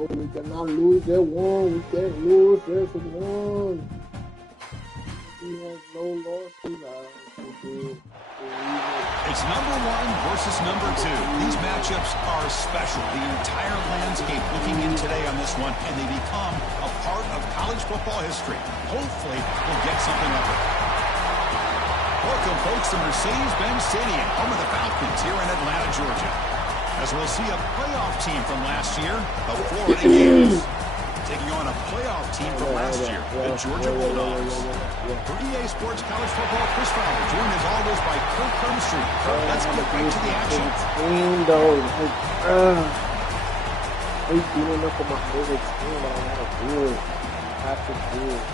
No, we cannot lose that one. We can't lose this one. He has no losses. It's number 1 versus number 2. These matchups are special. The entire landscape looking in today on this one, and they become a part of college football history. Hopefully, we'll get something of it. Welcome, folks, to Mercedes-Benz Stadium, home of the Falcons here in Atlanta, Georgia. As we'll see a playoff team from last year, the Florida Gators, taking on a playoff team from last year, the Georgia Bulldogs. For EA Sports College Football, Chris Fowler, joined as always by Kirk Hermstreet. Kirk, let's get right to the action. He's doing enough for my favorite team, but I gotta do it. I have to do it.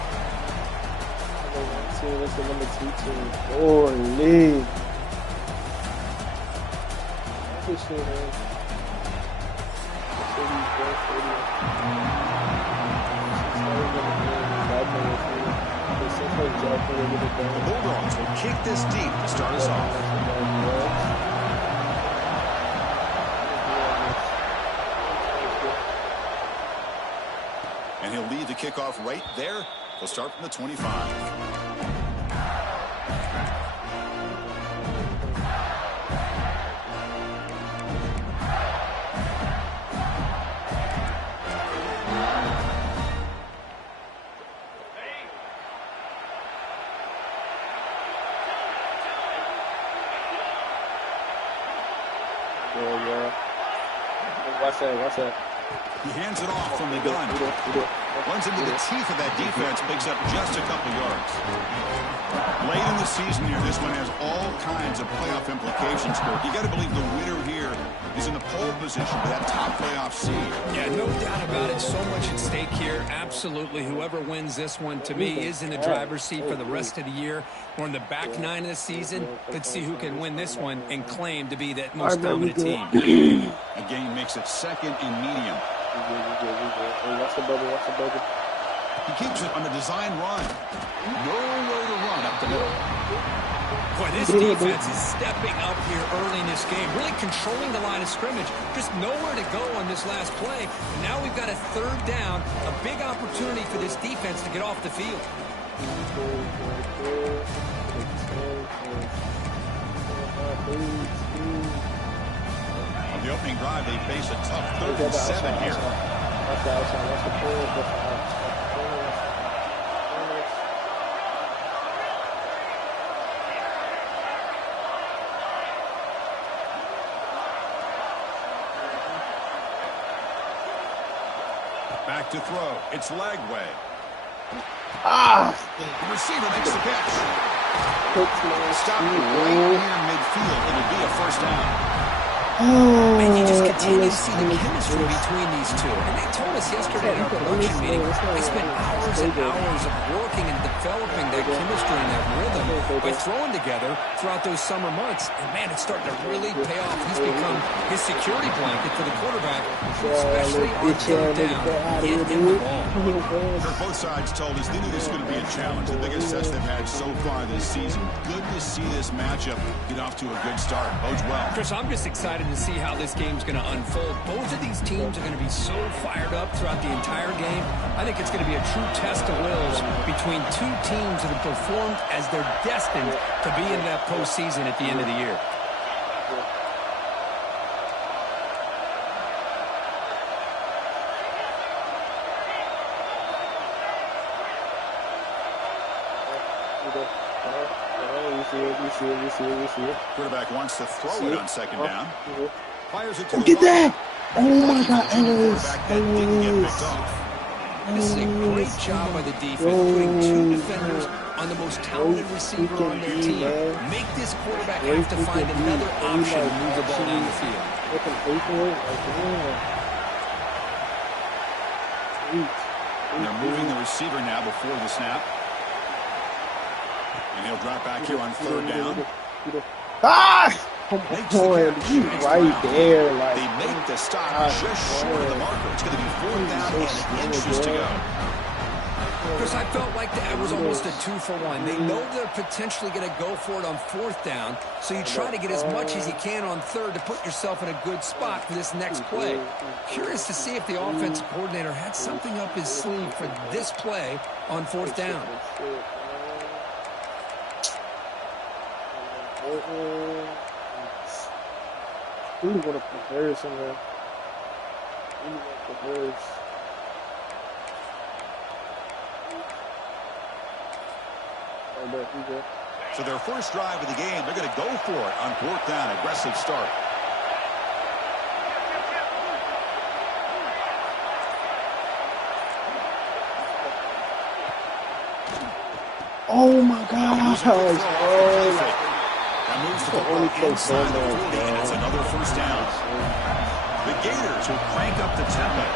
Number 1 team, this is number 2 team. Holy. This shit, man. The Bulldogs will kick this deep to start us off. And he'll lead the kickoff right there. He'll start from the 25. Watch that. He hands it off from the gun. Runs into the teeth of that defense, picks up just a couple yards. Late in the season here, this one has all kinds of playoff implications. You got to believe the winner here is in the pole position for that top playoff seed. Yeah, no doubt about it. So much at stake here. Absolutely. Whoever wins this one, to me, is in the driver's seat for the rest of the year. We're in the back 9 of the season. Let's see who can win this one and claim to be that most dominant team. Again, makes it second and medium. Watch the bubble. He keeps it on a design run. Nowhere to run up the middle. Boy, this defense is stepping up here early in this game, really controlling the line of scrimmage. Just nowhere to go on this last play. And now we've got a 3rd down, a big opportunity for this defense to get off the field. On the opening drive, they face a tough 3rd and 7 here. Back to throw. It's Lagway. The receiver makes the catch. Stop right near midfield. It'll be a 1st down. And you just continue to see the chemistry between these two. And they told us yesterday at our production meeting, they spent hours and hours of working and developing that chemistry and that rhythm by throwing together throughout those summer months. And, man, it's starting to really pay off. He's become his security blanket for the quarterback, especially on 3rd down, getting him the ball. Both sides told us they knew this was going to be a challenge, the biggest test they've had so far this season. Good to see this matchup get off to a good start. Bodes well. Chris, I'm just excited to see how this game's going to unfold. Both of these teams are going to be so fired up throughout the entire game. I think it's going to be a true test of wills between 2 teams that have performed as they're destined to be in that postseason at the end of the year. We see it. Quarterback wants to throw it on 2nd down. Fires it to Get that! Oh my God, This is a great job by the defense, putting 2 defenders on the most talented receiver on their team. Make this quarterback have to find another option to move the ball down the field. And they're moving the receiver now before the snap. And he'll drop back here on 3rd down. Right there. Like, they make the stop just short of the marker. It's going to be 4th down and inches to go. Chris, I felt like that was almost a 2-for-1. They know they're potentially going to go for it on 4th down, so you try to get as much as you can on 3rd to put yourself in a good spot for this next play. Curious to see if the offensive coordinator had something up his sleeve for this play on 4th down. Really want to put Harris in there. Really want to put Harris. So their first drive of the game, they're going to go for it on 4th down. Aggressive start. Oh my gosh! That moves the football inside the 40, and it's another first down. The Gators will crank up the tempo.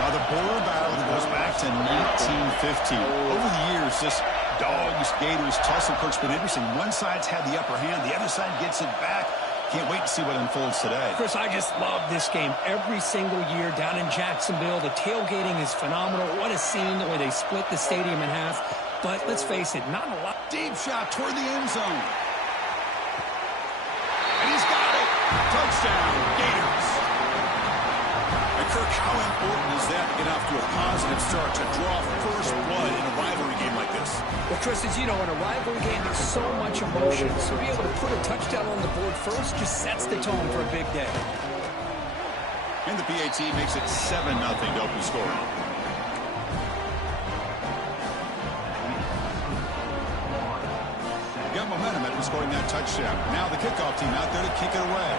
Now the border battle goes back to 1915. Over the years, this Dogs, Gators, tussle has been interesting. One side's had the upper hand. The other side gets it back. Can't wait to see what unfolds today. Chris, I just love this game every single year down in Jacksonville. The tailgating is phenomenal. What a scene, the way they split the stadium in half. But let's face it, not a lot. Deep shot toward the end zone. And he's got it. Touchdown, Gators. And Kirk, how important is that to get off to a positive start to draw first blood in a rivalry game like this? Well, Chris, as you know, in a rivalry game, there's so much emotion. So to be able to put a touchdown on the board first just sets the tone for a big day. And the PAT makes it 7-0 to open scoring. Got momentum after scoring that touchdown. Now the kickoff team out there to kick it away.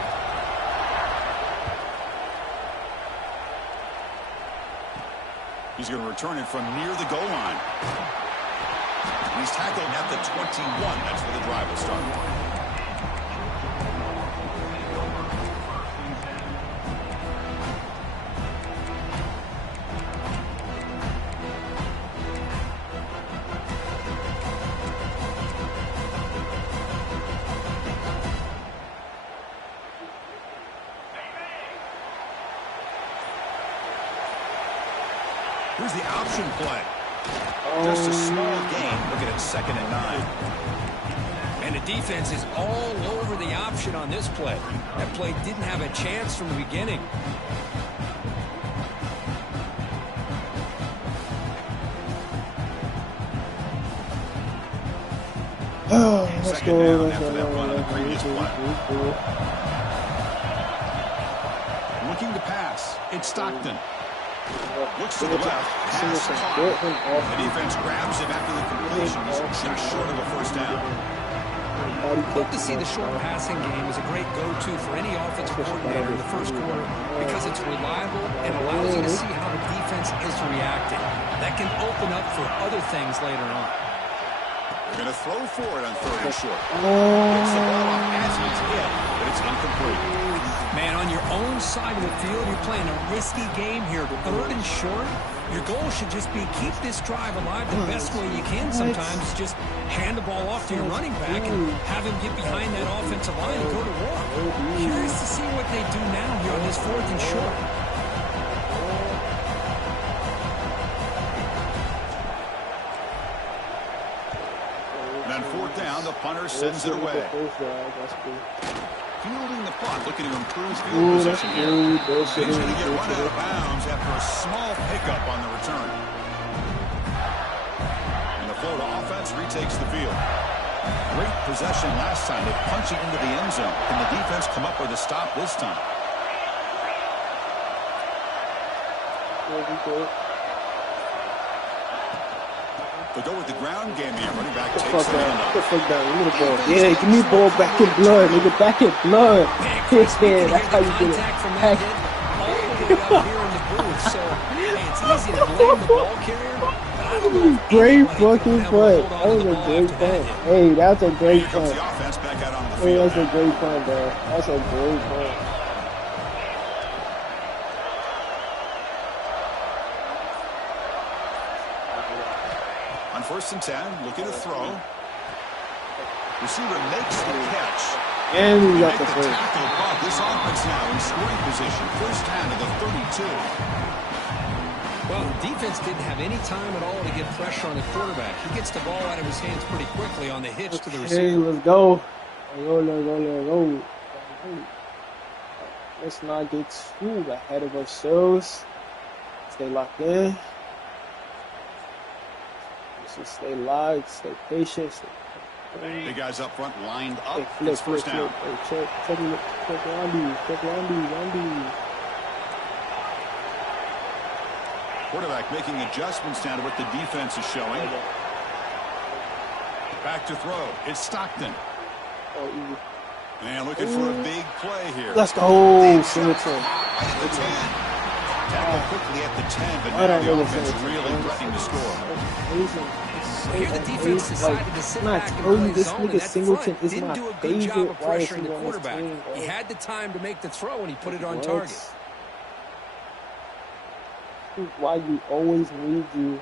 He's going to return it from near the goal line. He's tackled at the 21. That's where the drive will start. Here's the option play. Just a small gain. Looking at 2nd and 9. And the defense is all over the option on this play. That play didn't have a chance from the beginning. Let's go. Looking to pass. It's Stockton. Looks to the left. Pass caught. The defense grabs him after the completion. He's just short of a first down. Hope to see the short passing game is a great go-to for any offensive coordinator in the first quarter because it's reliable and allows you to see how the defense is reacting. That can open up for other things later on. They're going to throw for it on 3rd and short. Gets the ball off as he's hit, but it's incomplete. Man, on your own side of the field, you're playing a risky game here. 3rd and short, your goal should just be keep this drive alive the best way you can sometimes. Just hand the ball off to your running back and have him get behind that offensive line and go to war. Curious to see what they do now here on this 4th and short. And on 4th down, the punter sends it away. Fielding the punt, looking to improve field position here. He's going to get run out of bounds after a small pickup on the return. And the Florida offense retakes the field. Great possession last time. They punch it into the end zone. Can the defense come up with a stop this time? They go with the ground game here. Running back takes the handoff. Get the fuck down. Give me the ball. Yeah, give me the ball back in blood. Nigga, back in blood. Yeah, that's how you get it. Back. Great fucking punt. That was a great punt. Hey, that's a great punt. Hey, that's a great punt, bro. That's a great punt. On 1st and 10, looking to throw. Receiver makes the catch. And we got the first. This offense now in scoring position. First down to the 32. Well, the defense didn't have any time at all to get pressure on the quarterback. He gets the ball out of his hands pretty quickly on the hitch to the receiver. Hey, let's go. Let's go. Let's not get too ahead of ourselves. Stay locked in. Let's just stay locked, stay patient. The guys up front lined up. Hey, It's first down. Hey, check Randy. Quarterback making adjustments down to what the defense is showing. Back to throw. It's Stockton. Oh, easy. And looking for a big play here. Let's go, Szn2. Right at the 10. Tackle quickly at the 10, but now the offense really threatening to score. Here the defense decided to sit back and play this zone, nigga and that Szn2 front is didn't my do a good job of favorite wide pressuring the receiver on this quarterback. team, bro. He had the time to make the throw, and he put it on target. Why you always need you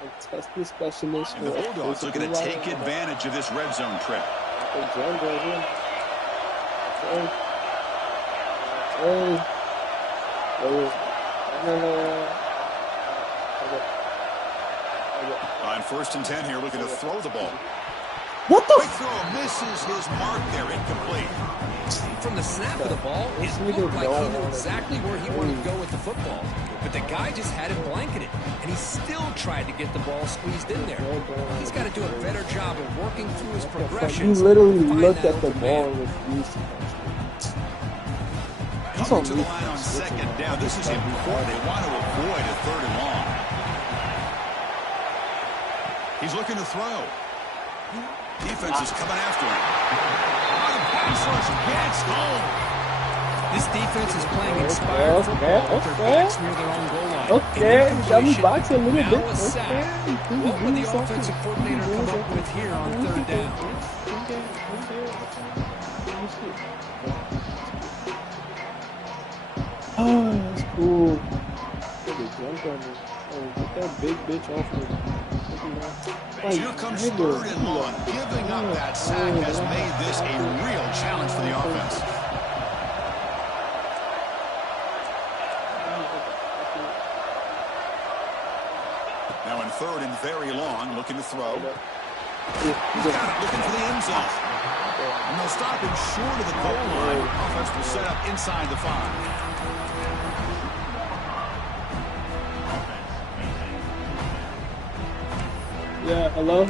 and test the specialist. And the Bulldogs looking to take advantage of this red zone trip. On 1st and 10 here, looking to throw the ball. What the? Quick throw misses his mark there, incomplete. From the snap of the ball, it looked like he knew exactly where he wanted to go with the football. But the guy just had him blanketed, and he still tried to get the ball squeezed in there. He's got to do a better job of working through his progressions. He literally looked at the ball and refused to catch it. Coming to the line on 2nd down. This is important. They want to avoid a 3rd and long. He's looking to throw. Defense is coming after him. The pass rush gets home. This defense is playing inspired football with their backs near their own goal line. Okay, got me boxing a little bit. Now a sack. What would the offensive coordinator come up with here on 3rd down? Oh, that's cool. Get that big bitch off me. Here comes 3rd and long. Giving up that sack has made this a real challenge for the offense. Now in 3rd and very long, looking to throw. He's got it, looking for the end zone. And they'll stop him short of the goal line. Offense will set up inside the 5. Yeah, hello.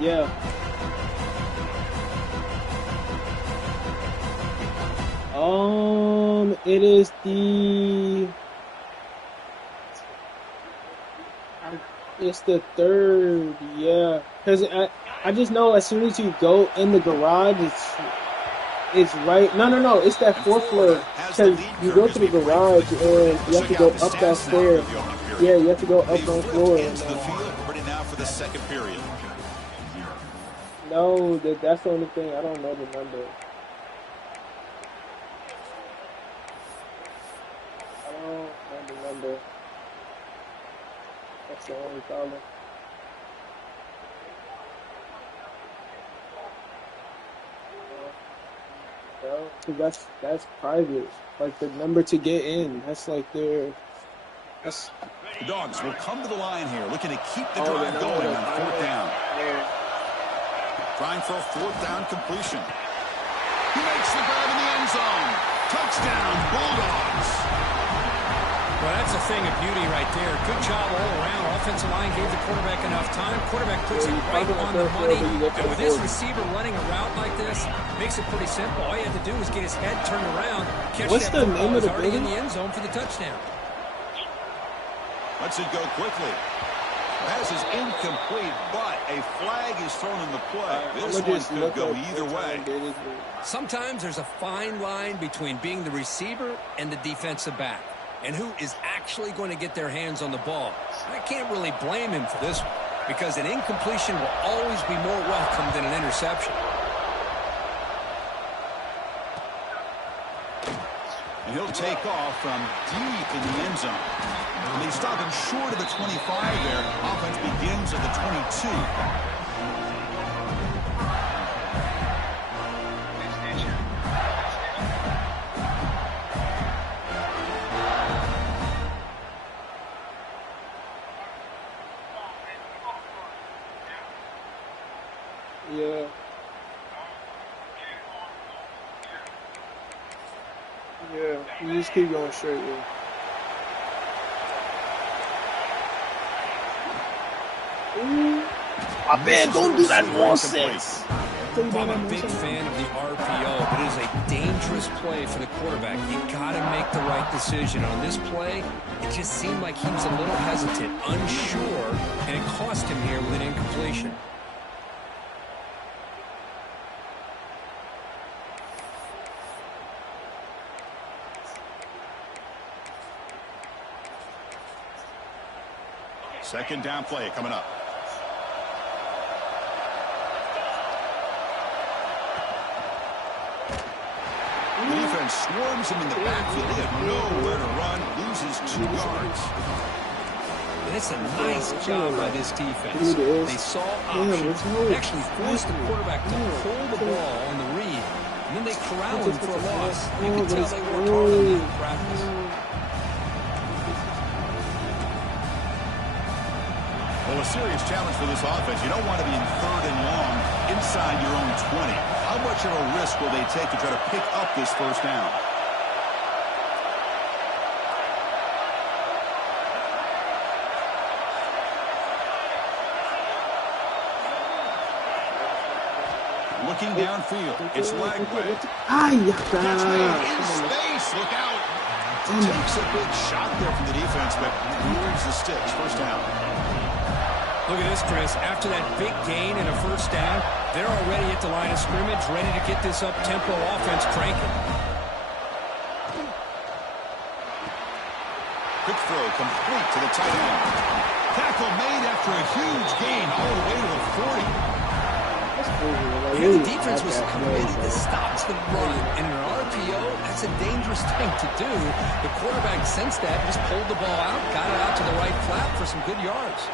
Yeah. It is it's the 3rd, yeah. Because I just know as soon as you go in the garage, it's right. No, it's that 4th floor. Because you go to the garage and you have to go up that stair. Yeah, you have to go up that floor. Into the field, ready now for the 2nd period. No, that's the only thing. I don't know the number. That's the only problem. Because that's private. Like the number to get in. That's like their. That's. The Dogs will come to the line here, looking to keep the drive going on 4th down. Trying for a 4th down completion. He makes the grab in the end zone. Touchdown, Bulldogs. Well, that's a thing of beauty right there. Good job all around. Offensive line gave the quarterback enough time. Quarterback puts it right on the money. And with this receiver running a route like this, makes it pretty simple. All you have to do is get his head turned around, catch What's that the football. name of the Already in building? the end zone for the touchdown. Lets it go quickly. Pass is incomplete, but a flag is thrown in the play. This one could go either way. Sometimes there's a fine line between being the receiver and the defensive back, and who is actually going to get their hands on the ball. I can't really blame him for this one, because an incompletion will always be more welcome than an interception. And he'll take off from deep in the end zone. And they stop him short of the 25 there. Offense begins at the 22. Yeah. Yeah, you just keep going straight, yeah. Ooh. My man, don't do that nonsense. I'm a big fan of the RPO, but it is a dangerous play for the quarterback. You got to make the right decision. On this play, it just seemed like he was a little hesitant, unsure, and it cost him here with an incompletion. Second down play coming up. The defense swarms him in the backfield. They have nowhere to run. Loses 2 yards. And it's a nice job by this defense. They saw options. They actually forced the quarterback to pull the ball on the read. And then they corral him for a loss. You can tell they worked hard on that in practice. Well, a serious challenge for this offense. You don't want to be in 3rd and long inside your own 20. How much of a risk will they take to try to pick up this first down? Looking downfield. It's leg way. In space. Look out. Takes a big shot there from the defense, but moves the sticks. First down. Look at this, Chris. After that big gain and a first down, they're already at the line of scrimmage, ready to get this up-tempo offense cranking. Quick throw complete to the tight end. Tackle made after a huge gain all the way to the 40. Here the defense was committed to stop the run, and in an RPO, that's a dangerous thing to do. The quarterback sensed that, just pulled the ball out, got it out to the right flat for some good yards.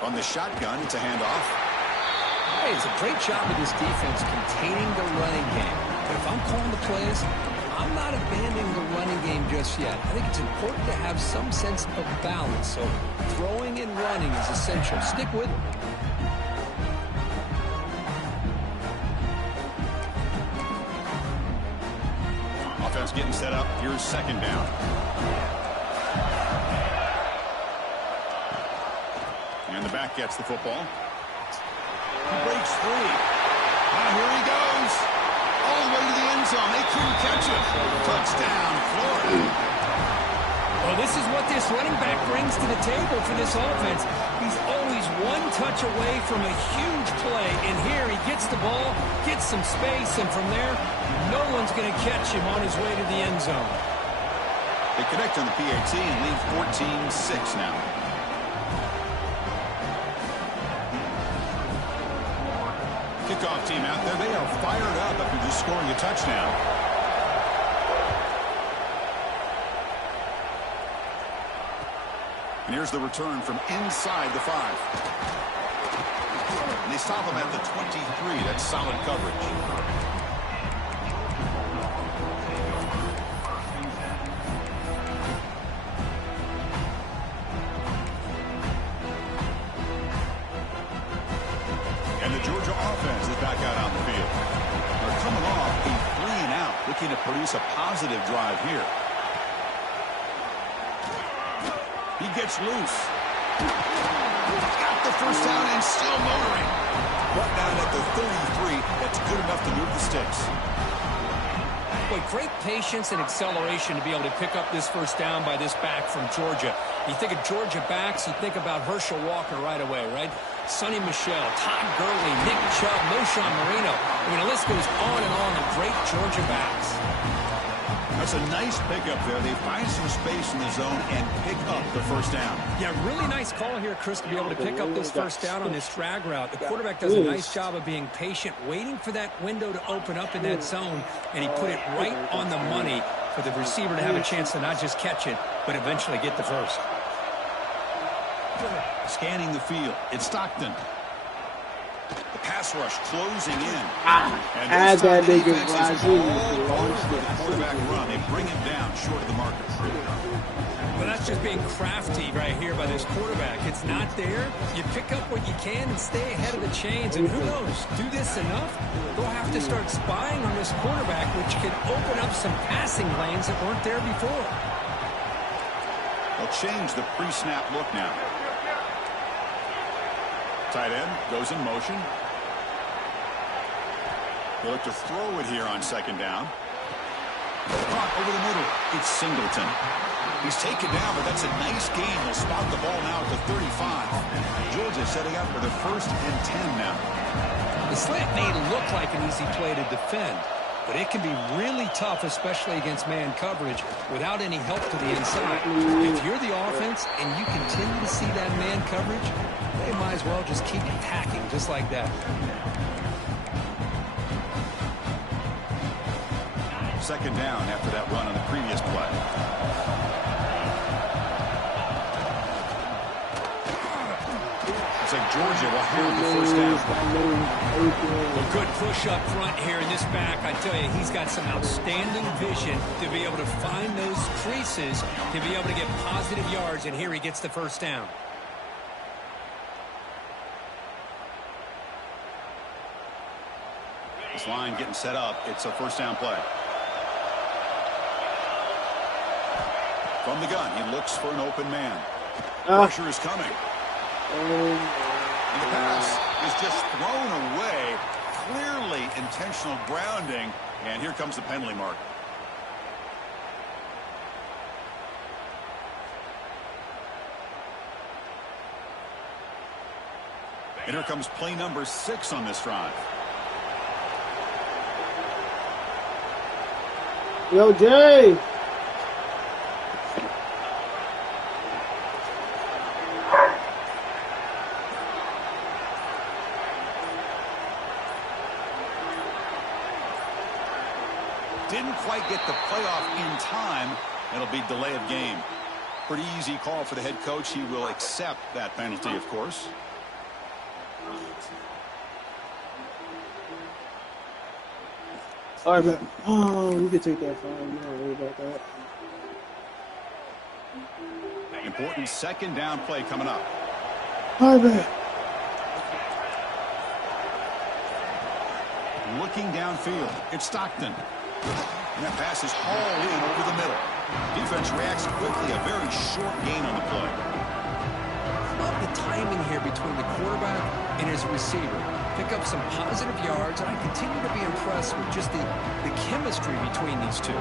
On the shotgun, it's a handoff. Hey, it's a great job of this defense containing the running game. But if I'm calling the plays, I'm not abandoning the running game just yet. I think it's important to have some sense of balance. So throwing and running is essential. Stick with it. Offense getting set up. Here's second down. And the back gets the football. He breaks free. Now here he goes. All the way to the end zone. They couldn't catch him. Touchdown, Florida. Well, this is what this running back brings to the table for this offense. He's always one touch away from a huge play. And here he gets the ball, gets some space, and from there, no one's going to catch him on his way to the end zone. They connect on the PAT and lead 14-6 now. Kickoff team out there. They are fired up after just scoring a touchdown. And here's the return from inside the 5. And they stop him at the 23. That's solid coverage. And the Georgia offense is back out on the field. They're coming off a 3-and-out, looking to produce a positive drive here. He gets loose. Got the first down and still motoring. Brought down at the 33. That's good enough to move the sticks. Boy, great patience and acceleration to be able to pick up this first down by this back from Georgia. You think of Georgia backs, you think about Herschel Walker right away, right? Sonny Michel, Todd Gurley, Nick Chubb, Moshawn Marino. I mean, the list goes on and on of great Georgia backs. That's a nice pickup there. They find some space in the zone and pick up the first down. Yeah, really nice call here, Chris, to be able to pick up this first down on this drag route. The quarterback does a nice job of being patient, waiting for that window to open up in that zone, and he put it right on the money for the receiver to have a chance to not just catch it, but eventually get the first. Scanning the field, it's Stockton. The pass rush closing in. And Had that the nigga defense is all Rajee over the quarterback run. They bring him down short of the marker. Well, that's just being crafty right here by this quarterback. It's not there. You pick up what you can and stay ahead of the chains. And who knows, do this enough, they'll have to start spying on this quarterback, which can open up some passing lanes that weren't there before. They'll change the pre-snap look now. Tight end goes in motion. They look to throw it here on second down. Caught over the middle. It's Singleton. He's taken down, but that's a nice gain. They'll spot the ball now at the 35. Georgia setting up for the 1st and 10 now. The slant may look like an easy play to defend, but it can be really tough, especially against man coverage, without any help to the inside. If you're the offense and you continue to see that man coverage, they might as well just keep attacking just like that. Second down after that run on the previous play. Looks like Georgia will have the first down. A good push up front here in this back. I tell you, he's got some outstanding vision to be able to find those creases, to be able to get positive yards, and here he gets the first down. This line getting set up. It's a first down play. From the gun, he looks for an open man. Pressure is coming. And the pass is just thrown away. Clearly intentional grounding. And here comes the penalty mark. And here comes play number 6 on this drive. Yo, Jay. Didn't quite get the playoff in time. It'll be delay of game. Pretty easy call for the head coach. He will accept that penalty, of course. All right, man. Oh, we can take that fine. You don't worry about that. Important second down play coming up. All right, man. Looking downfield. It's Stockton. And that pass is hauled in over the middle. Defense reacts quickly. A very short gain on the play. Love the timing here between the quarterback and his receiver. Pick up some positive yards, and I continue to be impressed with just the chemistry between these two.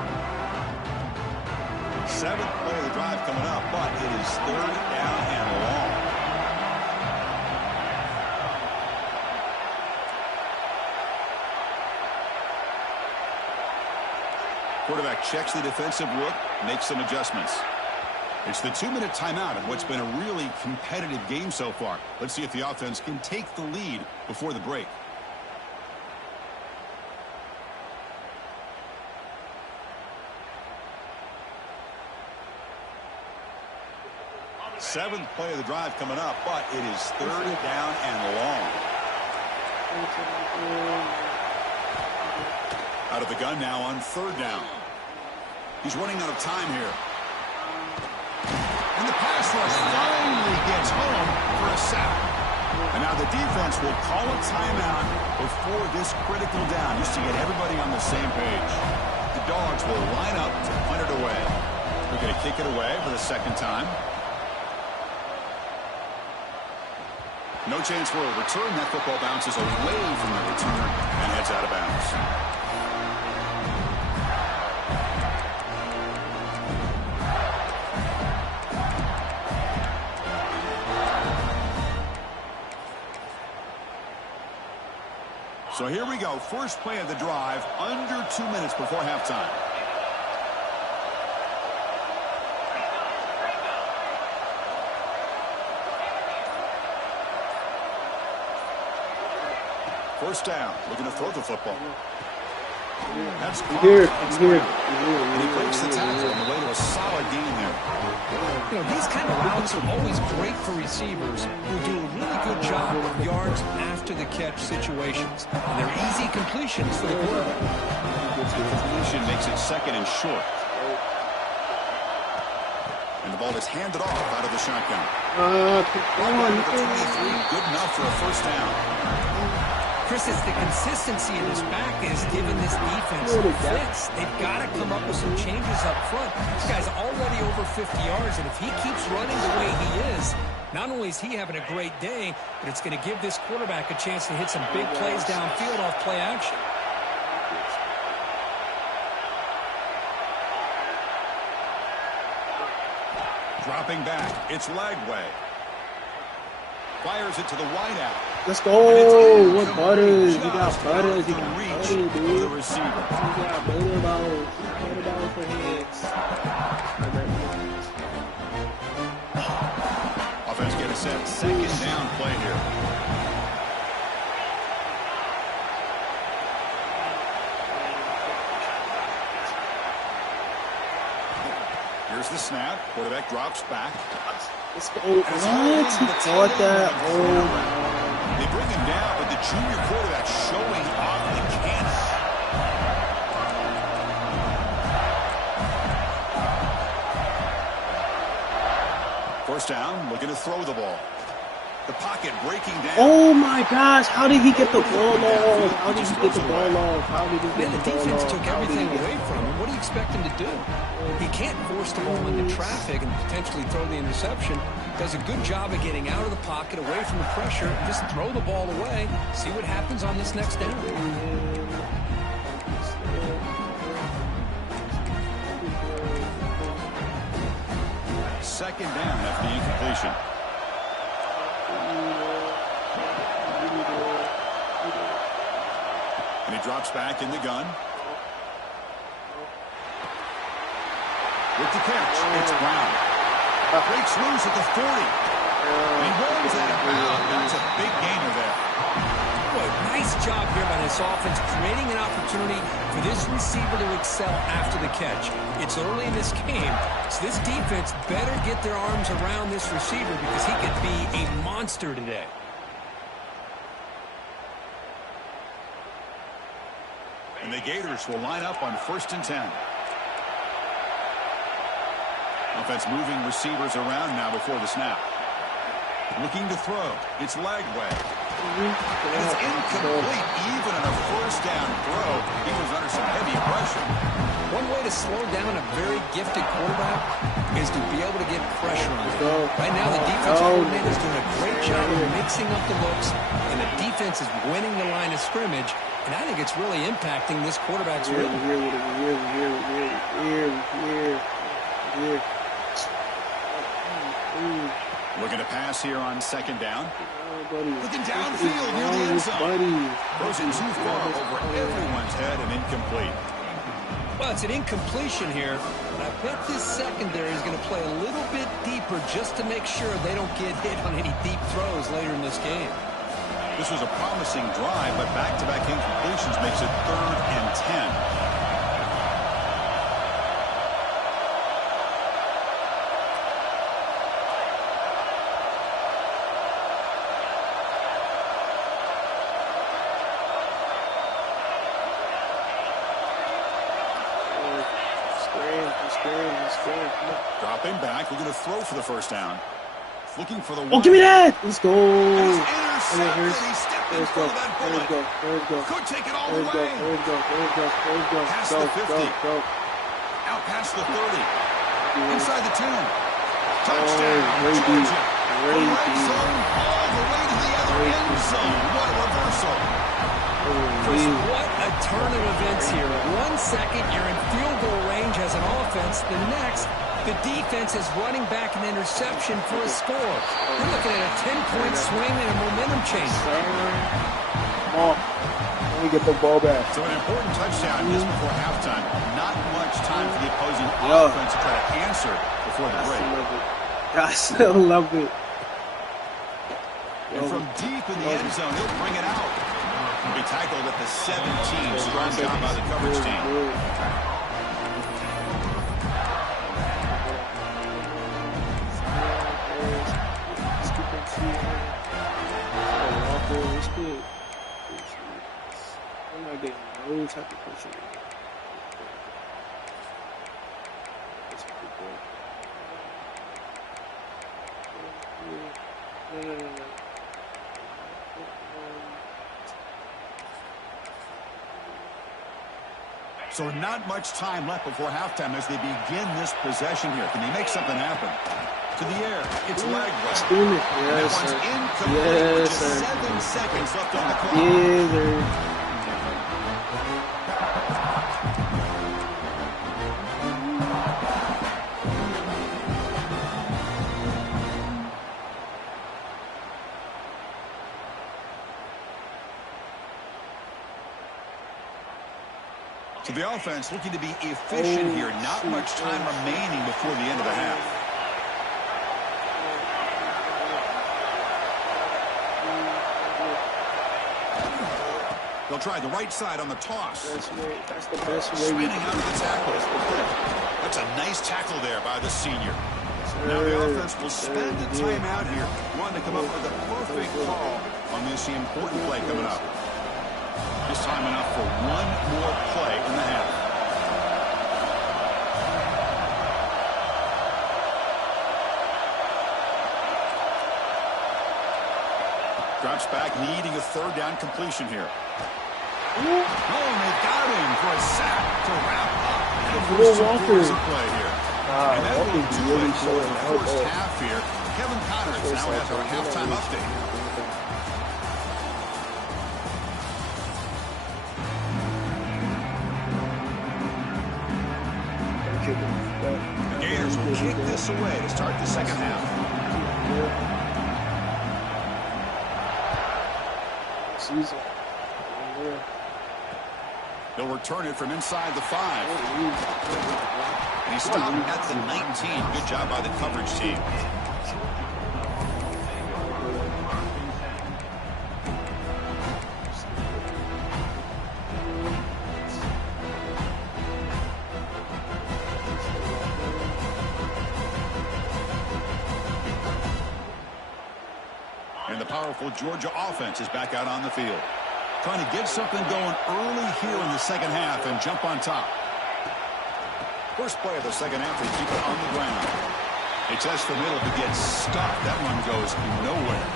7th play of the drive coming up, but it is 3rd down and long. Quarterback checks the defensive look, makes some adjustments. It's the 2-minute timeout in what's been a really competitive game so far. Let's see if the offense can take the lead before the break. Seventh play of the drive coming up, but it is 3rd down and long. Out of the gun now on 3rd down. He's running out of time here. And the pass rush finally gets home for a sack. And now the defense will call a timeout before this critical down, just to get everybody on the same page. The Dogs will line up to punt it away. They're going to kick it away for the 2nd time. No chance for a return. That football bounces away from the returner and heads out of bounds. So here we go. First play of the drive, under 2 minutes before halftime. First down, looking to throw the football. That's Here. And he breaks the tackle on the way to a solid gain there. You know, these kind of routes are always great for receivers who do a really good job of yards after the catch situations. And they're easy completions for the quarterback. The completion makes it 2nd and short. And the ball is handed off out of the shotgun. Come on. 23, good enough for a first down. Chris, it's the consistency of this back is giving this defense fits. They've got to come up with some changes up front. This guy's already over 50 yards, and if he keeps running the way he is, not only is he having a great day, but it's going to give this quarterback a chance to hit some big plays downfield off play action. Dropping back, it's Lagway. Fires it to the wideout. Let's go. What Butters? You got Butters. You got Reach Butters, of dude. the receiver. You got Butter balls. Butter balls for heads. Offense get a set 2nd down play here. Here's the snap. Quarterback drops back. Let's go. What? He caught that. Oh. They bring him down, but the junior quarterback showing off the cannon. First down, looking to throw the ball. The pocket breaking down. Oh my gosh, how did he get the ball off? How did he get the ball off? How did he get Man, the the ball defense off? took everything away from him. What do you expect him to do? He can't force the ball into traffic and potentially throw the interception. Does a good job of getting out of the pocket, away from the pressure, and just throw the ball away. See what happens on this next down. 2nd down after the incompletion. And he drops back in the gun. With the catch, it's Brown. Breaks loose at the 40. And he rolls that out. That's a big gainer there. Boy, nice job here by this offense, creating an opportunity for this receiver to excel after the catch. It's early in this game, so this defense better get their arms around this receiver because he could be a monster today. And the Gators will line up on 1st and 10. Offense moving receivers around now before the snap. Looking to throw. It's Lagway. And it's incomplete even on a first down throw. He was under some heavy pressure. One way to slow down a very gifted quarterback is to be able to get pressure on him. Right now, the defensive coordinator is doing a great job of mixing up the looks, and the defense is winning the line of scrimmage, and I think it's really impacting this quarterback's rhythm. Looking to pass here on 2nd down. Looking downfield near the end zone. Throws it too far over everyone's head and incomplete. Well, it's an incompletion here, but I bet this secondary is going to play a little bit deeper just to make sure they don't get hit on any deep throws later in this game. This was a promising drive, but back-to-back incompletions makes it 3rd and 10. Dropping back, we're going to throw for the first down. Looking for the Oh, give me that! Let's go. He's Let's go. Could take it all the way. Past the 50. Out past the 30. Inside the 10. Touchdown, Georgia. From red zone all the way to the other end zone. What a reversal. What a turn of events here. 1 second, you're in field goal range as an offense. The next, the defense is running back an interception for a score. You're looking at a 10-point swing and a momentum change. Let me get the ball back. So an important touchdown just before halftime. Not much time for the opposing offense to try to answer before the break. I still love it. And from deep in the end zone, he'll bring it out. He'll be tackled at the 17. Strong job by the coverage team. I'm not getting no type of pressure. No. So not much time left before halftime as they begin this possession here. Can they make something happen? To the air. It's leg way. Yes, that one's sir. incomplete. Yes, Just sir. 7 seconds left on the clock. Yes, sir. So the offense looking to be efficient here. Not much time remaining before the end of the half. They'll try the right side on the toss. That's the best way. Spinning out of the tackle. That's a nice tackle there by the senior. Now the offense will spend the timeout here. Wanting to come up with a perfect call on this important play coming up. Just time enough for one more play in the half. Drops back, needing a third down completion here. Oh, and they've got him for a sack to wrap up the first 2 quarters of play here. And that will do it for the first half here. Kevin Connors now has our halftime update. The Gators will kick this away to start the second half. They'll return it from inside the 5. And he stopped at the 19. Good job by the coverage team. And the powerful Georgia offense is back out on the field. Trying to get something going early here in the second half and jump on top. First play of the second half, they keep it on the ground. They test the middle to get stopped. That one goes nowhere.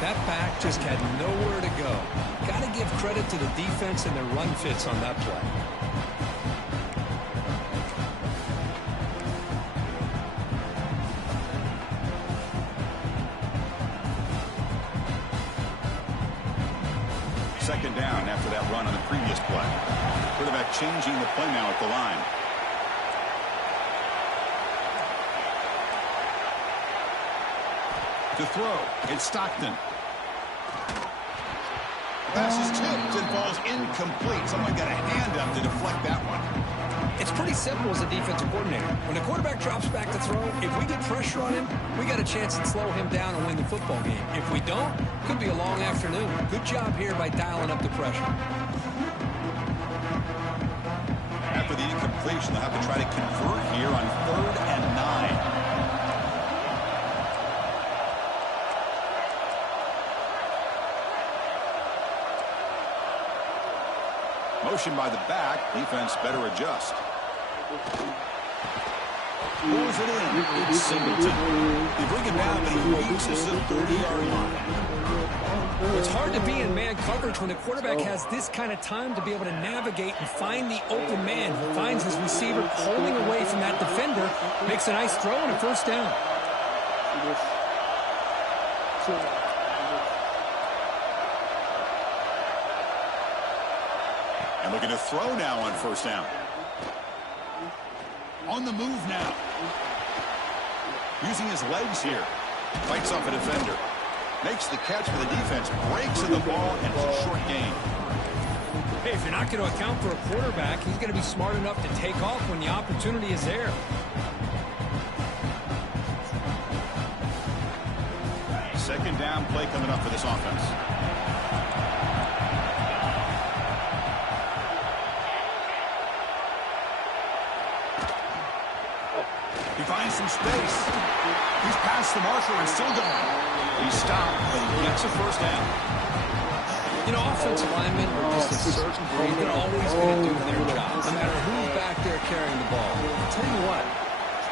That back just had nowhere to go. Got to give credit to the defense and their run fits on that play. Second down after that run on the previous play. Quarterback changing the play now at the line. To throw, it's Stockton. Pass is tipped and falls incomplete. Someone got a hand up to deflect that one. It's pretty simple as a defensive coordinator. When a quarterback drops back to throw, if we get pressure on him, we got a chance to slow him down and win the football game. If we don't, could be a long afternoon. Good job here by dialing up the pressure. After the incompletion, they'll have to try to convert here on 3rd and 9. Motion by the back. Defense better adjust. Pulls it in. It's Singleton. They bring him down, but he reaches the 30-yard line. It's hard to be in man coverage when the quarterback has this kind of time to be able to navigate and find the open man. He finds his receiver pulling away from that defender, makes a nice throw and a first down. And looking to throw now on first down. On the move now. Using his legs here. Fights off a defender. Makes the catch for the defense. Breaks in the ball, and it's a short gain. Hey, if you're not going to account for a quarterback, he's going to be smart enough to take off when the opportunity is there. Second down play coming up for this offense. some space. He's past the marker and still going. He's stopped, but he gets a first down. You know, offensive linemen are just a certain breed. They're always going to do their job, no matter who's back there carrying the ball. I'll tell you what,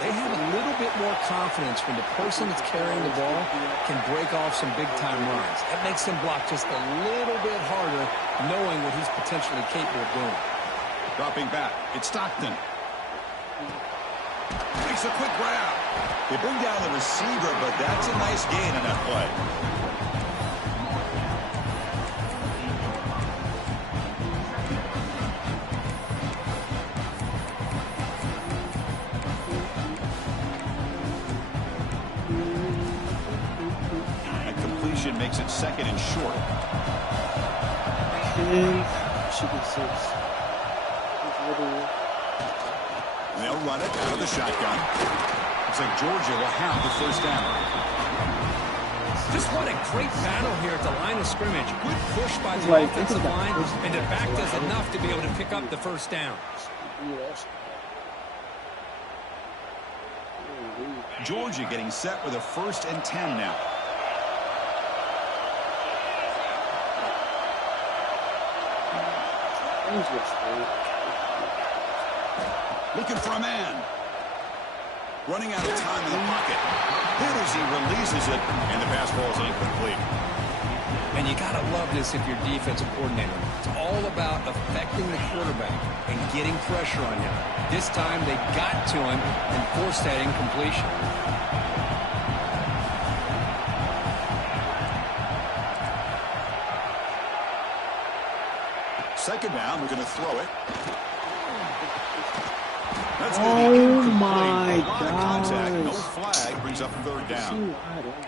they have a little bit more confidence when the person that's carrying the ball can break off some big-time runs. That makes them block just a little bit harder, knowing what he's potentially capable of doing. Dropping back, it's Stockton. Makes a quick grab. They bring down the receiver, but that's a nice gain on that play. That completion makes it second and short. And should be 6. They'll run it out of the shotgun. Looks like Georgia will have the first down. Just what a great battle here at the line of scrimmage. Good push by the offensive line, and the back does enough to be able to pick up the first down. Georgia getting set with a 1st and 10 now. Looking for a man. Running out of time in the pocket. Hit as he releases it, and the pass ball is incomplete. And you got to love this if you're defensive coordinator. It's all about affecting the quarterback and getting pressure on him. This time they got to him and forced that incompletion. Second down, we're going to throw it. That's oh my God! No flag brings up 3rd down.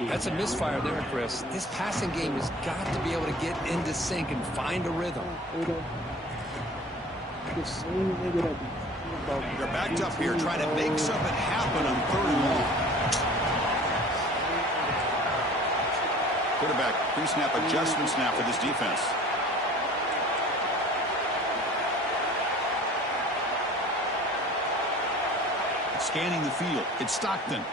That's a misfire there, Chris. This passing game has got to be able to get into sync and find a rhythm. They're backed up here trying to make something happen on 3rd and long. Quarterback pre-snap adjustments now for this defense. Scanning the field. It's Stockton.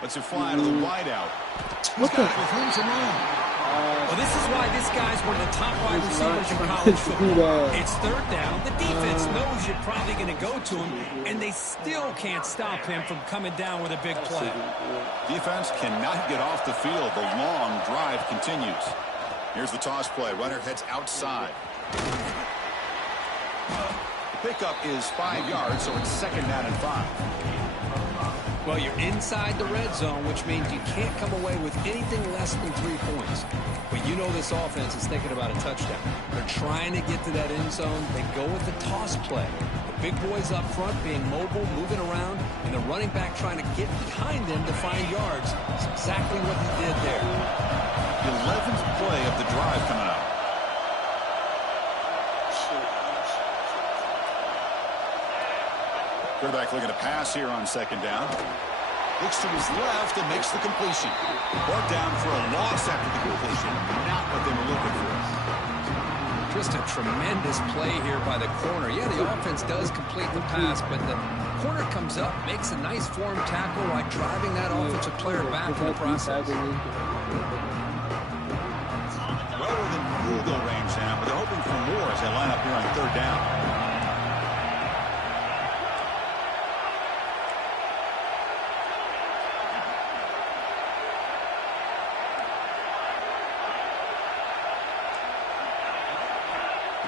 Lets it fly to the wideout. He's got it with room to run. Well, this is why this guy's one of the top wide receivers in college football. It's 3rd down. The defense knows you're probably going to go to him, and they still can't stop him from coming down with a big play. Defense cannot get off the field. The long drive continues. Here's the toss play. Runner heads outside. Pickup is 5 yards, so it's 2nd down and 5. Well, you're inside the red zone, which means you can't come away with anything less than 3 points. But you know this offense is thinking about a touchdown. They're trying to get to that end zone. They go with the toss play. The big boys up front being mobile, moving around, and the running back trying to get behind them to find yards. That's exactly what he did there. The 11th play of the drive coming up. Quarterback looking to pass here on 2nd down. Looks to his left and makes the completion. Brought down for a loss after the completion. Not what they were looking for. Just a tremendous play here by the corner. Yeah, the offense does complete the pass, but the corner comes up, makes a nice form tackle while driving that offensive player back in the process. Well within field goal range now, but they're hoping for more as they line up here on 3rd down.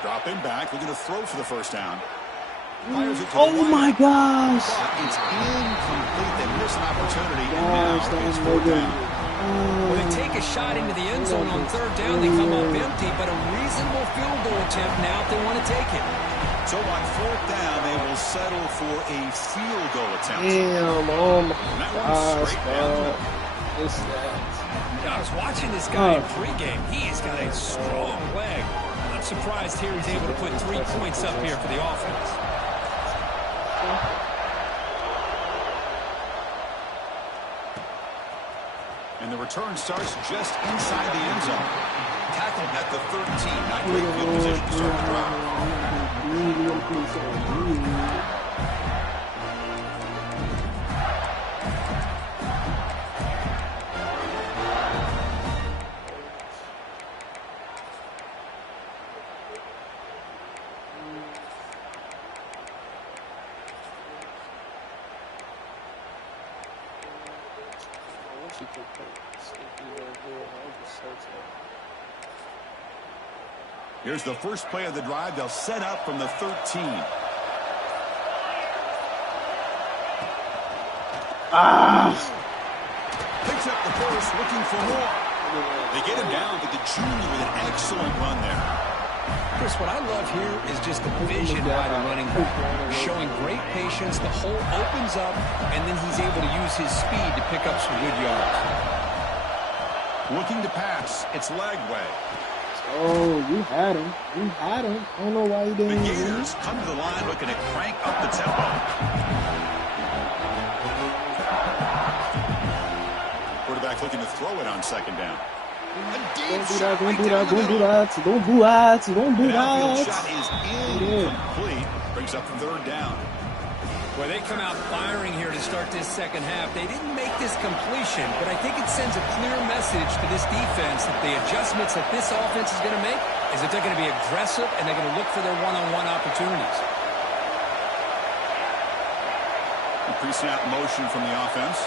Dropping back, looking to throw for the 1st down. Oh my gosh! It's incomplete. They miss an opportunity, and now it's 4th down. Well, they take a shot into the end zone on 3rd down. They come up empty, but a reasonable field goal attempt now if they want to take it. So on 4th down, they will settle for a field goal attempt. Damn, oh my gosh, bro. I was watching this guy in pregame. He's got a strong leg. I'm surprised here he's able to put 3 points up here for the offense. And the return starts just inside the end zone. Tackled at the 13. Not great field position to start the drive. Here's the first play of the drive. They'll set up from the 13. Picks up the first, looking for more. They get him down, but the junior with an excellent run there. Chris, what I love here is just the vision by the running back. Showing great patience, the hole opens up, and then he's able to use his speed to pick up some good yards. Looking to pass. It's Lagway. Oh, you had him. You had him. I don't know why you didn't. The Gators come to the line looking to crank up the tempo. Quarterback looking to throw it on second down. Don't do that. Don't do that. Don't do that. Don't do that. Don't do that. Shot is incomplete. Brings up third down. Well, they come out firing here to start this second half. They didn't make this completion, but I think it sends a clear message to this defense that the adjustments that this offense is going to make is that they're going to be aggressive and they're going to look for their one-on-one opportunities. Pre-snap motion from the offense.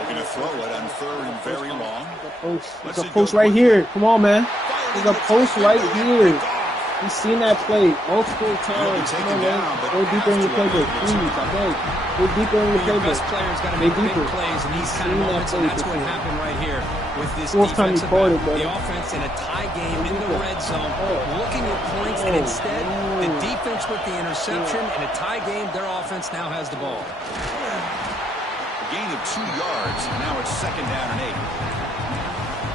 Looking to throw it on third and very long. There's a post right here. Come on, man. There's a post right here. We've seen that play multiple times. Come on, man. Go deeper in your playbook, please. I beg. Go deeper in your playbook. Best players got to make big plays in these kind of moments, and that's what happened right here with this defensive back. The offense in a tie game in the red zone, looking at points, and instead the defense with the interception. In a tie game, their offense now has the ball. A gain of 2 yards, and now it's second down and 8.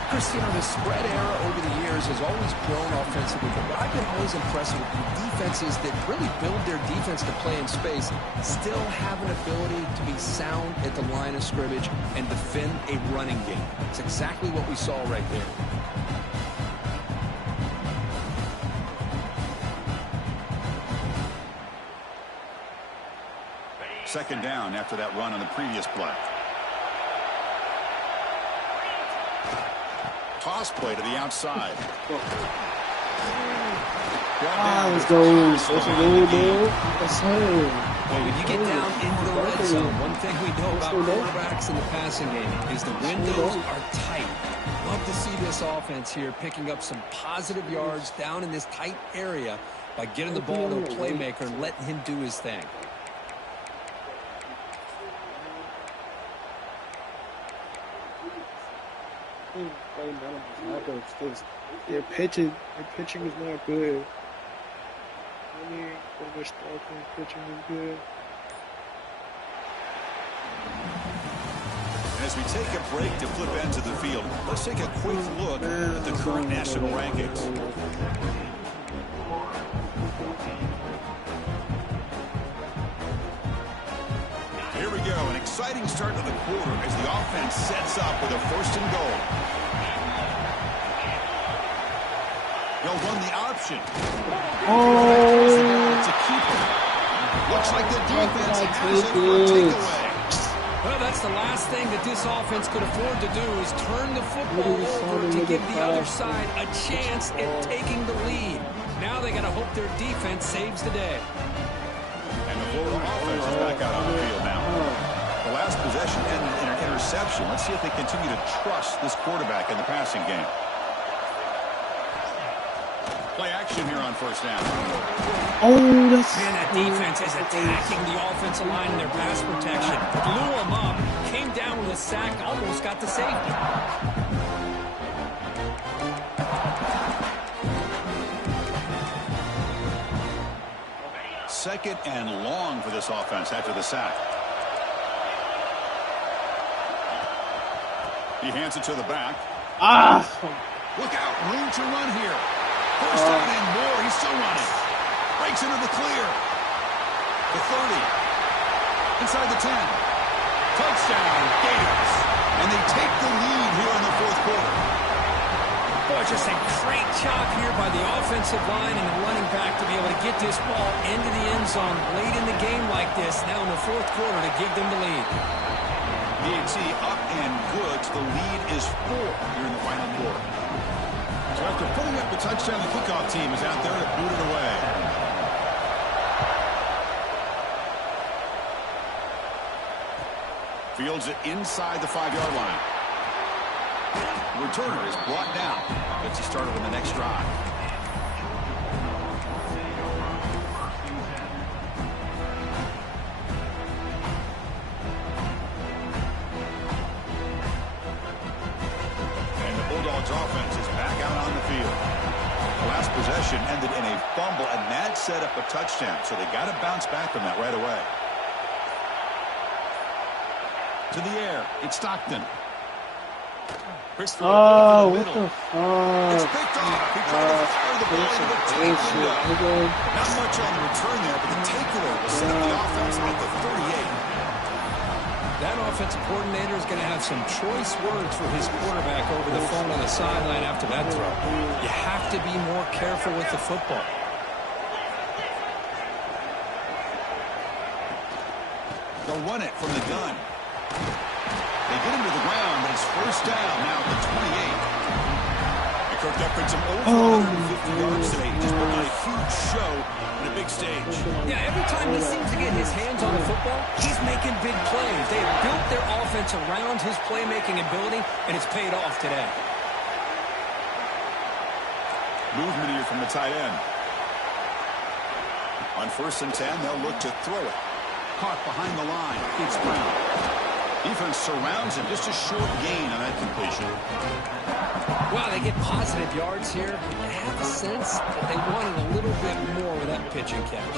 Chris, you know, the spread era over the years has always grown offensively, but what I've been always impressed with the defenses that really build their defense to play in space still have an ability to be sound at the line of scrimmage and defend a running game. It's exactly what we saw right there. Second down after that run on the previous play. Toss play to the outside. Let's go. Let's go, dude. Yes, sir. Well, when you get down into the red zone, one thing we know about quarterbacks in the passing game is the windows are tight. Love to see this offense here picking up some positive yards down in this tight area by getting the ball to a playmaker and letting him do his thing. Their pitching is not good. Pitching is good. As we take a break to flip into the field, let's take a quick look at the current national rankings. Here we go, an exciting start to the quarter as the offense sets up with a first and goal. They'll run the option. To keep it. Looks like the defense has it for a takeaway. Well, that's the last thing that this offense could afford to do is turn the football over to give the other side a chance at taking the lead. Now they got to hope their defense saves the day. And the Florida offense is back out on the field now. The last possession ended in an interception. Let's see if they continue to trust this quarterback in the passing game. Play action here on first down. Man, that defense is attacking the offensive line in their pass protection. Blew them up, came down with a sack, almost got the safety. Second and long for this offense after the sack. He hands it to the back. Look out, room to run here. First down and more, he's still running. Breaks into the clear. The 30. Inside the 10. Touchdown, Gators. And they take the lead here in the fourth quarter. Boy, just a great job here by the offensive line and the running back to be able to get this ball into the end zone late in the game like this, now in the fourth quarter to give them the lead. D&T up and good. The lead is 4 here in the final quarter. So after putting up a touchdown, the kickoff team is out there to boot it away. Fields it inside the 5-yard line. The returner is brought down. Gets you started on the next drive. And the Bulldogs offense is back out on the field. The last possession ended in a fumble, and that set up a touchdown. So they got to bounce back from that right away. To the air, it's Stockton. Oh, what the fuck? It's picked off. He tried to fire the ball into the tape window. Not much on the return there, but the takeaway will set up the offense at the 38. That offensive coordinator is going to have some choice words for his quarterback over the phone on the sideline after that throw. You have to be more careful with the football. They'll run it from the gun. They get him to the ground, but it's first down now at the 28. And Kirk Dufford's over 150 yards today. He just put on a huge show on a big stage. Yeah, every time he seems to get his hands on the football, he's making big plays. They have built their offense around his playmaking ability, and it's paid off today. Movement here from the tight end. On 1st and 10, they'll look to throw it. Caught behind the line. It's Brown. Defense surrounds him. Just a short gain on that completion. Wow, they get positive yards here. I have a sense that they wanted a little bit more with that pitch and catch.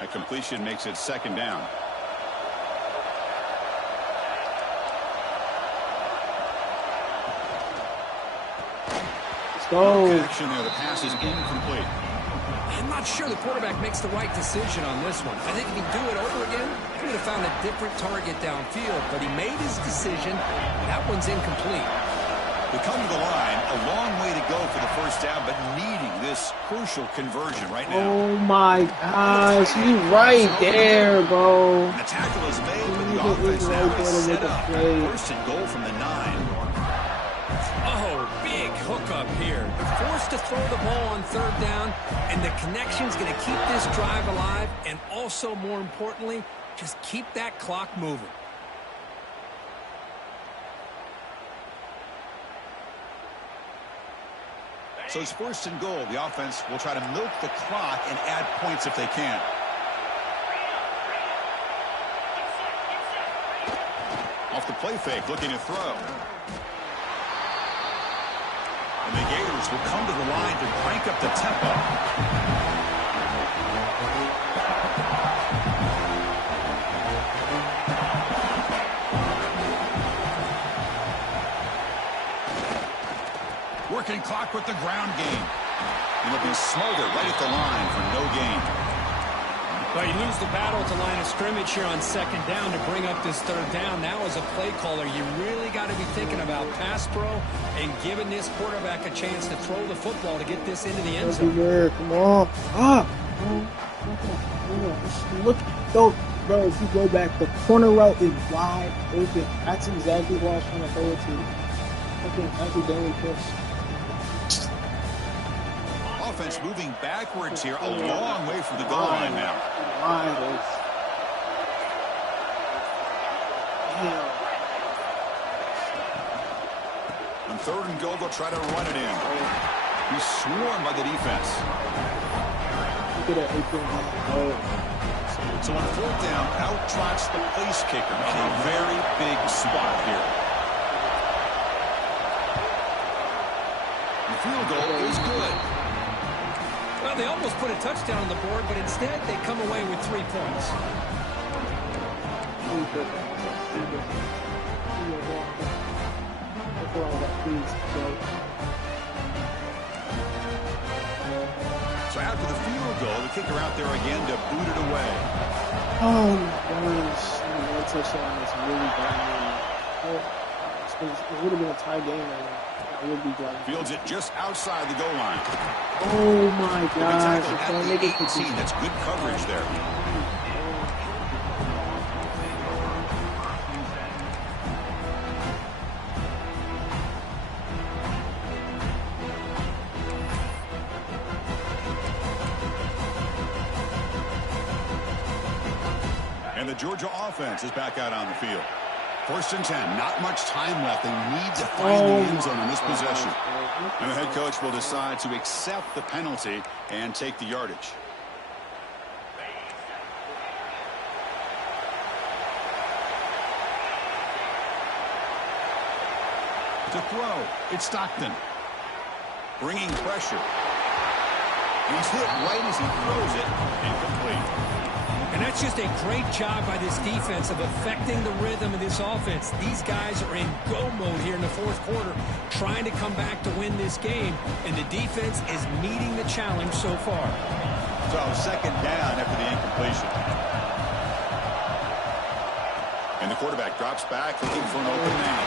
That completion makes it 2nd down. Go. Action there. The pass is incomplete. I'm not sure the quarterback makes the right decision on this one. I think if he'd do it over again, he would have found a different target downfield. But he made his decision. That one's incomplete. We come to the line. A long way to go for the first down, but needing this crucial conversion right now. Oh, my gosh. You right there, bro. The tackle is made, but the offense now is set up. 1st and goal from the 9. Oh, big hookup here. They're forced to throw the ball on 3rd down, and the connection's going to keep this drive alive, and also, more importantly, just keep that clock moving. So it's 1st and goal. The offense will try to milk the clock and add points if they can. Off the play fake, looking to throw. And the Gators will come to the line to crank up the tempo. Working clock with the ground game. And it'll be smothered right at the line for no gain. Well, you lose the battle at the line of scrimmage here on 2nd down to bring up this 3rd down. Now, as a play caller, you really got to be thinking about pass pro and giving this quarterback a chance to throw the football to get this into the end zone. Come on. Ah. Look, bro, if you go back, the corner route is wide open. That's exactly what I was trying to throw it to. Fucking accidentally pushed. Offense moving backwards here, a long way from the goal line now. On 3rd and goal, they'll try to run it in. He's swarmed by the defense. So on 4th down, out trots the place kicker in a very big spot here. The field goal is good. Well, they almost put a touchdown on the board, but instead they come away with 3 points. So after the field goal, the kicker out there again to boot it away. Oh my gosh. That touchdown is really bad. It would have been a tie game right now. Fields it just outside the goal line. Oh my gosh. That's good coverage there. And the Georgia offense is back out on the field. 1st and 10. Not much time left. They need to find the end zone in this possession. And the head coach will decide to accept the penalty and take the yardage. To throw, it's Stockton. Bringing pressure. He's hit right as he throws it. Incomplete. And that's just a great job by this defense of affecting the rhythm of this offense. These guys are in go mode here in the 4th quarter, trying to come back to win this game, and the defense is meeting the challenge so far. So 2nd down after the incompletion. And the quarterback drops back looking for an open man.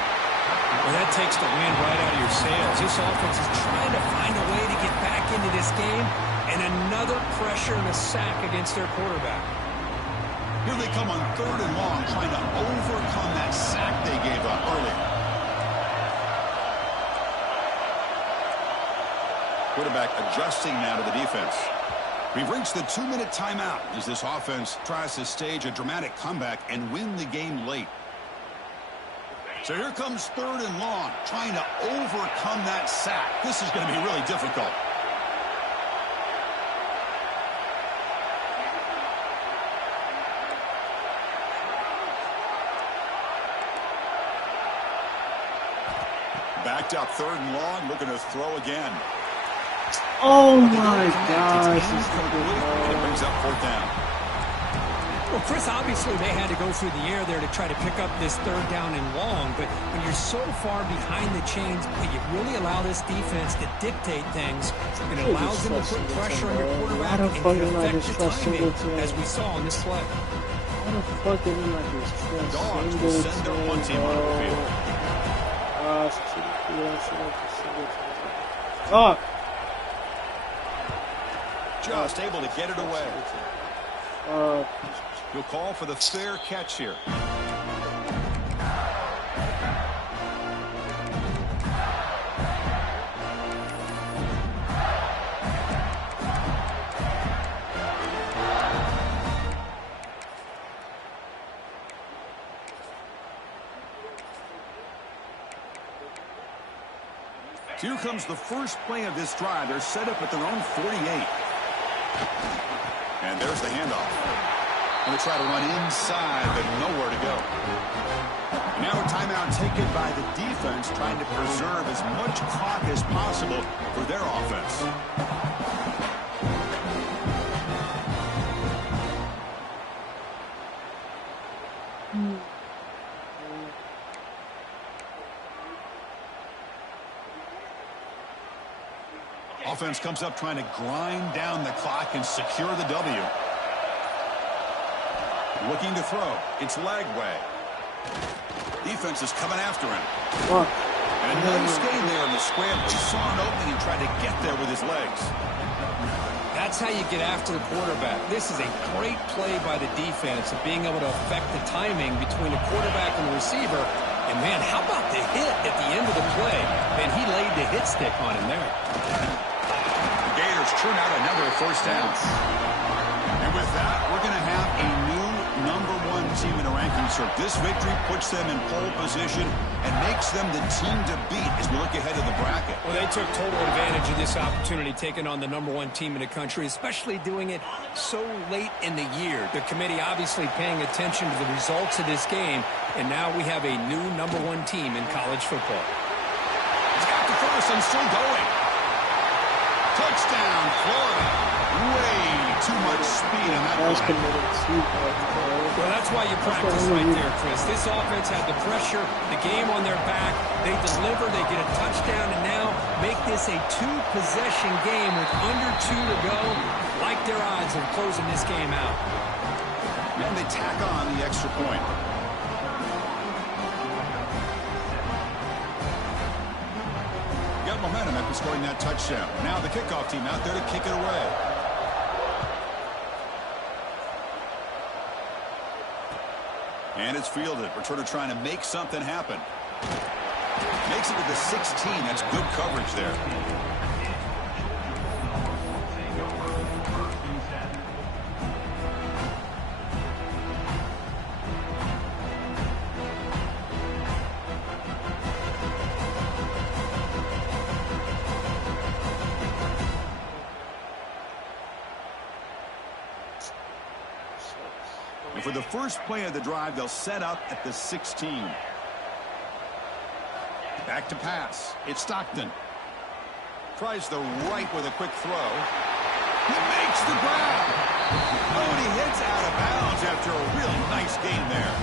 Well, that takes the wind right out of your sails. This offense is trying to find a way to get back into this game, and another pressure and a sack against their quarterback. Here they come on 3rd and long, trying to overcome that sack they gave up earlier. Quarterback adjusting now to the defense. We've reached the 2-minute timeout as this offense tries to stage a dramatic comeback and win the game late. So here comes 3rd and long, trying to overcome that sack. This is going to be really difficult. Backed up 3rd and long, looking to throw again. Oh my gosh. And it brings up 4th down. Well, Chris, obviously they had to go through the air there to try to pick up this 3rd down and long, but when you're so far behind the chains, you really allow this defense to dictate things, and it allows them to put pressure on your quarterback and affect the timing, as we saw on this play. How the fuck did he like this trust? Dogs will send their one team on the field. Just able to get it away. He'll call for the fair catch here. Here comes the first play of this drive. They're set up at their own 48. And there's the handoff. Going to try to run inside, but nowhere to go. Now a timeout taken by the defense, trying to preserve as much clock as possible for their offense. Offense comes up trying to grind down the clock and secure the W. Looking to throw. It's Lagway. Defense is coming after him. And a nice gain there in the scramble. He saw an opening and tried to get there with his legs. That's how you get after the quarterback. This is a great play by the defense of being able to affect the timing between the quarterback and the receiver. And, man, how about the hit at the end of the play? Man, he laid the hit stick on him there. The Gators turn out another 1st down. And with that, we're going to have a new #1 team in the rankings. So this victory puts them in pole position and makes them the team to beat as we look ahead to the bracket. Well, they took total advantage of this opportunity, taking on the #1 team in the country, especially doing it so late in the year. The committee obviously paying attention to the results of this game, and now we have a new #1 team in college football. He's got the first and still going. Touchdown, Florida. Way too much speed on that play. Well, that's why you practice right there, Chris. This offense had the pressure, the game on their back. They deliver, they get a touchdown, and now make this a 2-possession game with under 2 to go. Like their odds of closing this game out. And they tack on the extra point. Got momentum after scoring that touchdown. Now the kickoff team out there to kick it away. And it's fielded. Returner trying to make something happen. Makes it to the 16. That's good coverage there. And for the first play of the drive, they'll set up at the 16. Back to pass. It's Stockton. Tries the right with a quick throw. He makes the grab. Oh, and he hits out of bounds after a really nice gain there.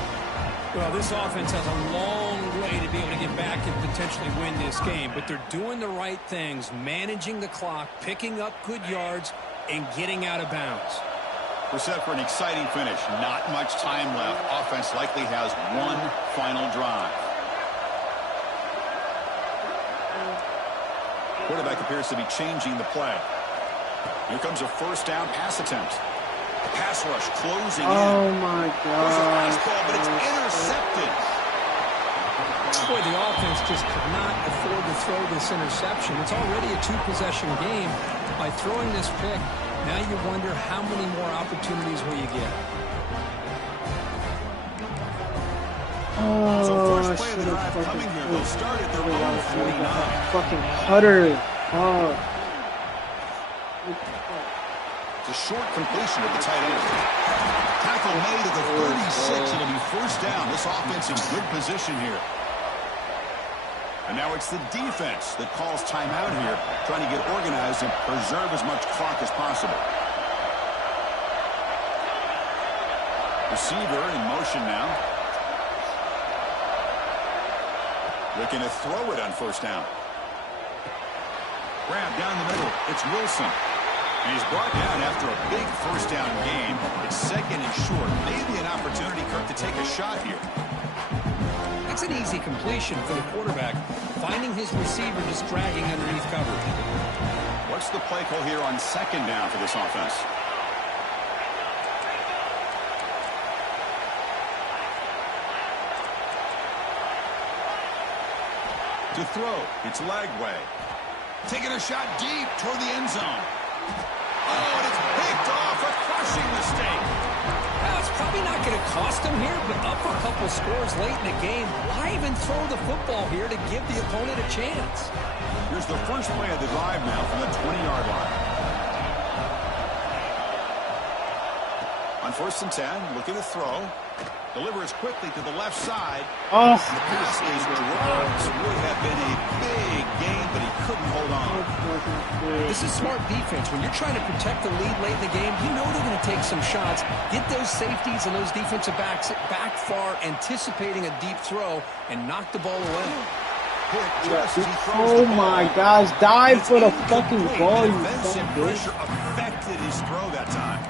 Well, this offense has a long way to be able to get back and potentially win this game, but they're doing the right things, managing the clock, picking up good yards, and getting out of bounds. We're set for an exciting finish. Not much time left. Offense likely has one final drive. Quarterback appears to be changing the play. Here comes a first down pass attempt. The pass rush closing in. Oh my There's a God. fastball, but it's intercepted. Boy, the offense just could not afford to throw this interception. It's already a two-possession game. By throwing this pick, now you wonder how many more opportunities will you get. So Oh, first I play of the should drive have coming here. They'll start at their fucking own 49. fucking cutter. Oh. It's a short completion to the tight end. Tackle made at the 36. It'll be first down. This offense in good position here. And now it's the defense that calls timeout here, trying to get organized and preserve as much clock as possible. Receiver in motion now. Looking to throw it on first down. Grab down the middle. It's Wilson. And he's brought down after a big first down game. It's second and short. Maybe an opportunity, Kirk, to take a shot here. That's an easy completion for the quarterback, finding his receiver just dragging underneath coverage. What's the play call here on second down for this offense? To throw, it's Lagway. Taking a shot deep toward the end zone. Oh, and it's picked off. A crushing mistake. Well, it's probably not going to cost him here, but up a couple scores late in the game, why even throw the football here to give the opponent a chance? Here's the first play of the drive now from the 20-yard line. On first and 10, looking to throw. Delivers quickly to the left side. Oh. The pass is dropped. Would have been a big gain, but he couldn't hold on. This is smart defense. When you're trying to protect the lead late in the game, you know they're going to take some shots, get those safeties and those defensive backs back far, anticipating a deep throw, and knock the ball away. Oh my gosh, dive for the fucking ball, you fucking bitch. Pressure affected his throw that time.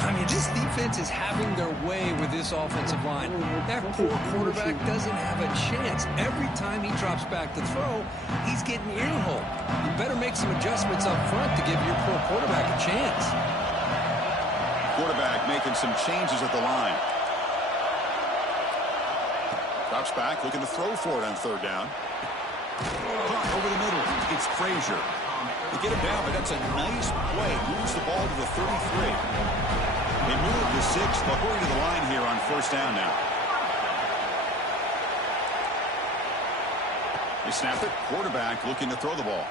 I mean, this defense is having their way with this offensive line. That poor quarterback doesn't have a chance. Every time he drops back to throw, he's getting earholed. You better make some adjustments up front to give your poor quarterback a chance. Quarterback making some changes at the line. Drops back, looking to throw for it on third down. Over the middle, it's Frazier. They get him down, but that's a nice play. Moves the ball to the 33. They move to 6. They'll hurry to the line here on first down now. They snap it. Quarterback looking to throw the ball.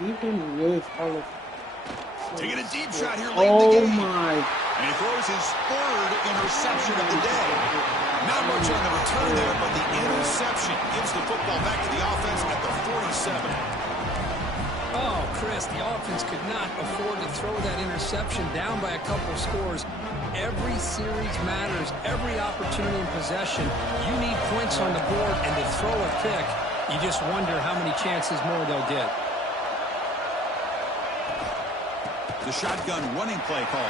Even with all of... Taking a deep shot here late in the game. Oh my. And he throws his third interception of the day. Not much on the return there, but the interception gives the football back to the offense at the 47. Oh, Chris, the offense could not afford to throw that interception down by a couple scores. Every series matters. Every opportunity in possession. You need points on the board, and to throw a pick, you just wonder how many chances more they'll get. The shotgun running play call.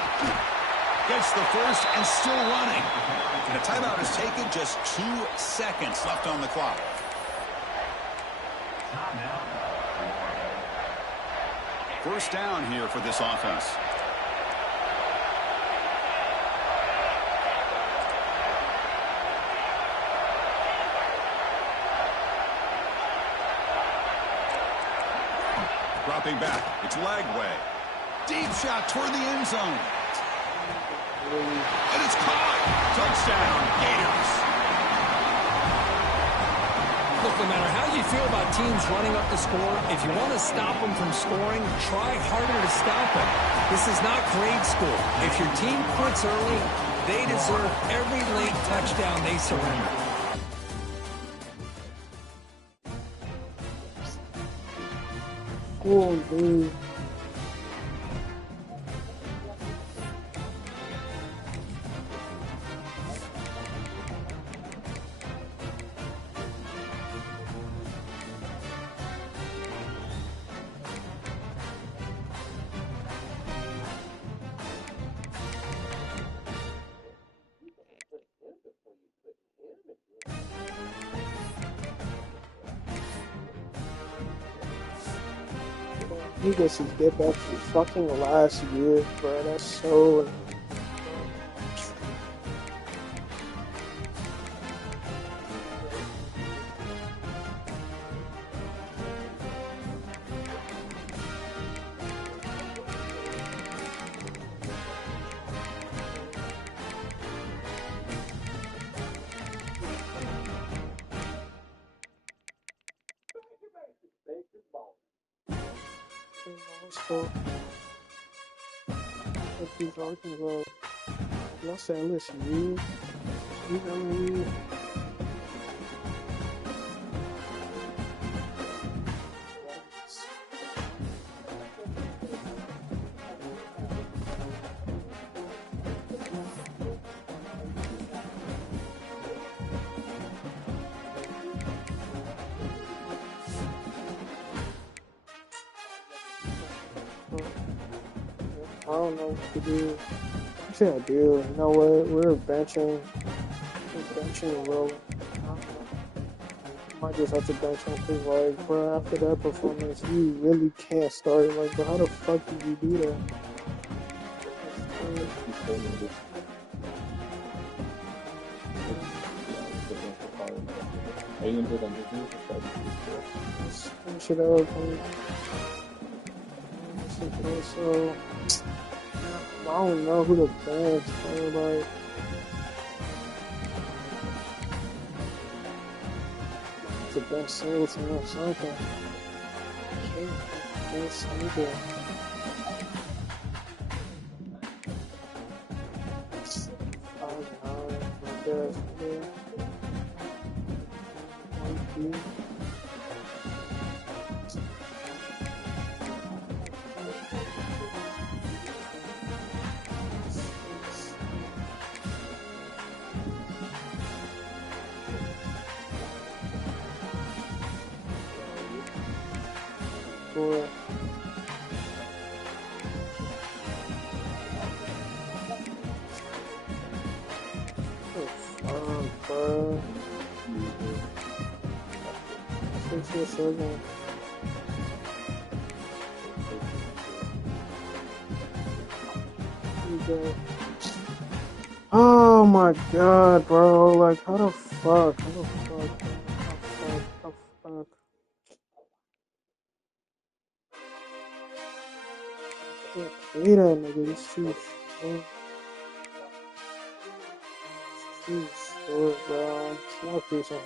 Gets the first and still running. And a timeout is taken. Just 2 seconds left on the clock. First down here for this offense. Dropping back. It's Lagway. Deep shot toward the end zone. And it's caught. Touchdown, Gators. Look, no matter how you feel about teams running up the score, if you want to stop them from scoring, try harder to stop them. This is not grade school. If your team quits early, they deserve every late touchdown they surrender. Oh, dude. He gets his get back for fucking last year, bro. That's so. So, if he's talking about, I'm saying, listen, you know me. I don't know what to do. I think I do. You know what? We're benching Will. Might just have to bench him because, like, bro, after that performance, you really can't start. Like, but how the fuck did you do that? Finish it up. So, I don't know who to bench, bro. Like, to bench Singleton or something. I can't bench either. Boy. Bro. 6 or 7. Oh my god, bro. Like, how the fuck? I can't play that nigga. This too short. It's too short, bro. It's not crucial.